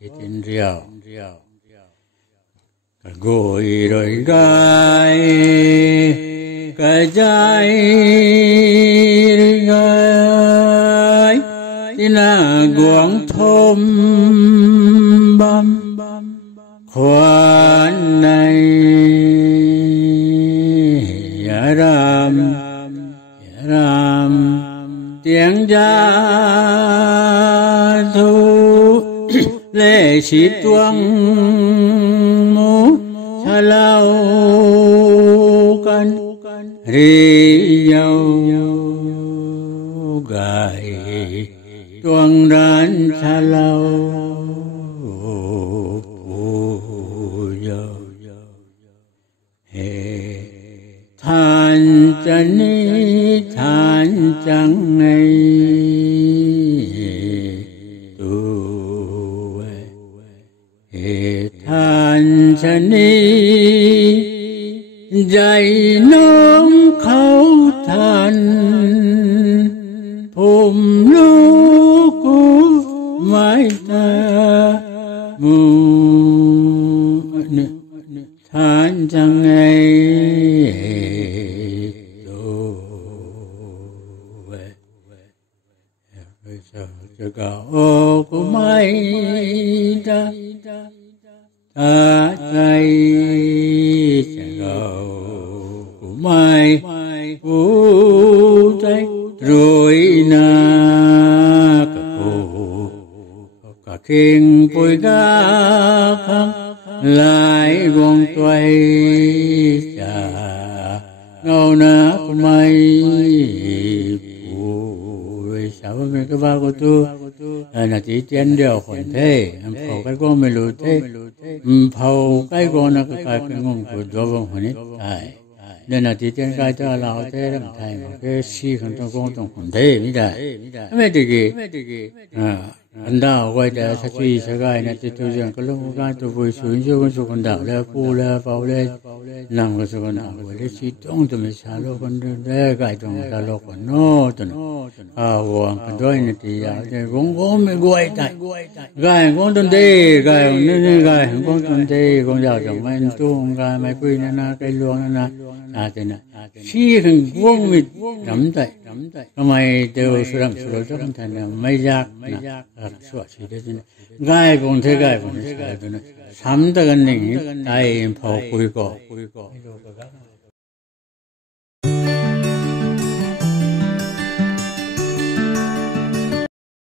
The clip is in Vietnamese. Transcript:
thì tin riêu cả gối rồi gai cả trái gai thì là guồng thôm băm khoan này ya ram tiếng gia thu lệ sĩ tuông mô cha lao căn ri nhau gài tuông đàn cha lao than chẳng ngày tu than chân dạy nóng khâu than phùm lũ cũ mãi ta mù than chẳng ngày ô của mây ta ta tay chào của mây u tay rồi na cả kinh bồi ga khăng lại gồng toay chà ngâu na của mây sao vậy các ba cô tu là chỉ tiền điều khoản thế phao cái con mình lùi thế phao cái con nó cái ngon của đồ bằng khoản ấy nên là chỉ tiền cái cho lão thế làm thay mà cái xí không trong con trong khoản thế mới đấy mấy cái anh đạo quay ra sát suy sát gai này thì tôi rằng cái lúc cái tôi vui xuống cho con số con đạo là phu là phao lên làm cái số con đạo vậy để chỉ trong tôi mới xả lô con để cái trong xả lô con nó tôi hoàng cái đôi này thì cũng mới quay tại gai cũng tuần tê gai nên gai cũng tuần tê cũng giàu trong mấy tu gai mấy quy na cái luồng na thế này xí thằng vuông mịt lắm tại mày đều sửa cho con thành là mấy giác suốt gì đấy gai cũng thế gai cũng thế samta cái này ai phao cùi cỏ